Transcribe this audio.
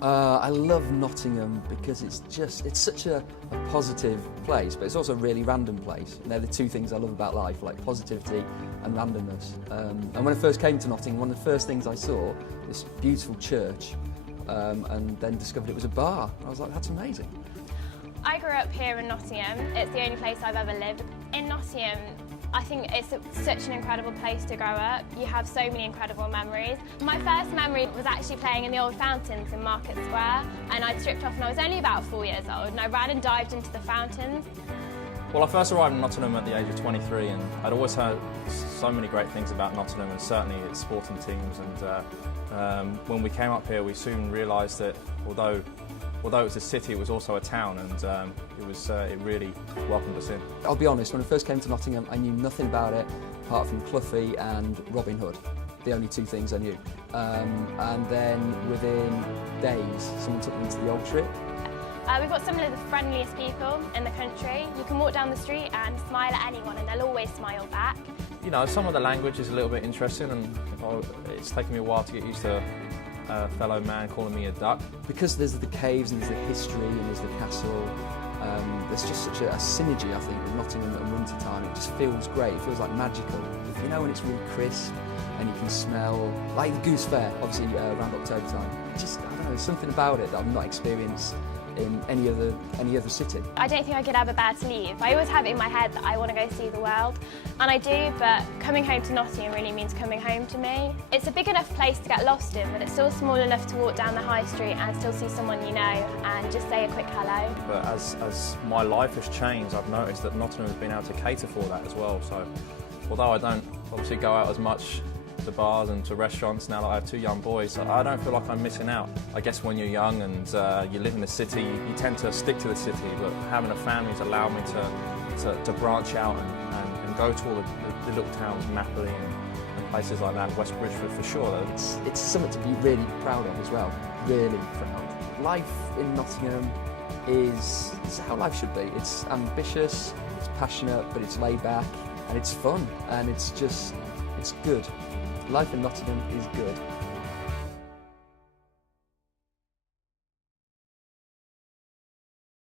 I love Nottingham because it's such a positive place, but it's also a really random place. And they're the two things I love about life, like positivity and randomness. And when I first came to Nottingham, one of the first things I saw, this beautiful church, and then discovered it was a bar. I was like, that's amazing. I grew up here in Nottingham. It's the only place I've ever lived. In Nottingham, I think it's such an incredible place to grow up. You have so many incredible memories. My first memory was actually playing in the old fountains in Market Square, and I'd stripped off when I was only about 4 years old, and I ran and dived into the fountains. Well, I first arrived in Nottingham at the age of 23, and I'd always heard so many great things about Nottingham, and certainly its sporting teams. And when we came up here, we soon realised that although it was a city, it was also a town, and it really welcomed us in. I'll be honest, when I first came to Nottingham, I knew nothing about it apart from Cloughie and Robin Hood, the only two things I knew. And then within days, someone took me to the Old Trip. We've got some of the friendliest people in the country. You can walk down the street and smile at anyone and they'll always smile back. You know, some of the language is a little bit interesting, and it's taken me a while to get used to a fellow man calling me a duck. Because there's the caves and there's the history and there's the castle, there's just such a synergy, I think, with Nottingham at winter time. It just feels great, it feels like magical. You know, when it's really crisp and you can smell, like the Goose Fair, obviously around October time. Just, I don't know, there's something about it that I've not experienced in any other city. I don't think I could ever bear to leave. I always have it in my head that I want to go see the world, and I do, but coming home to Nottingham really means coming home to me. It's a big enough place to get lost in, but it's still small enough to walk down the high street and still see someone you know and just say a quick hello. But as my life has changed, I've noticed that Nottingham has been able to cater for that as well. So although I don't obviously go out as much to bars and to restaurants now that I have two young boys, I don't feel like I'm missing out. I guess when you're young and you live in the city, you tend to stick to the city, but having a family has allowed me to branch out and go to all the little towns, Napoli and places like that, West Bridgford for sure. It's something to be really proud of as well, really proud. Life in Nottingham is how life should be. It's ambitious, it's passionate, but it's laid back and it's fun, and it's good. Life in Nottingham is good.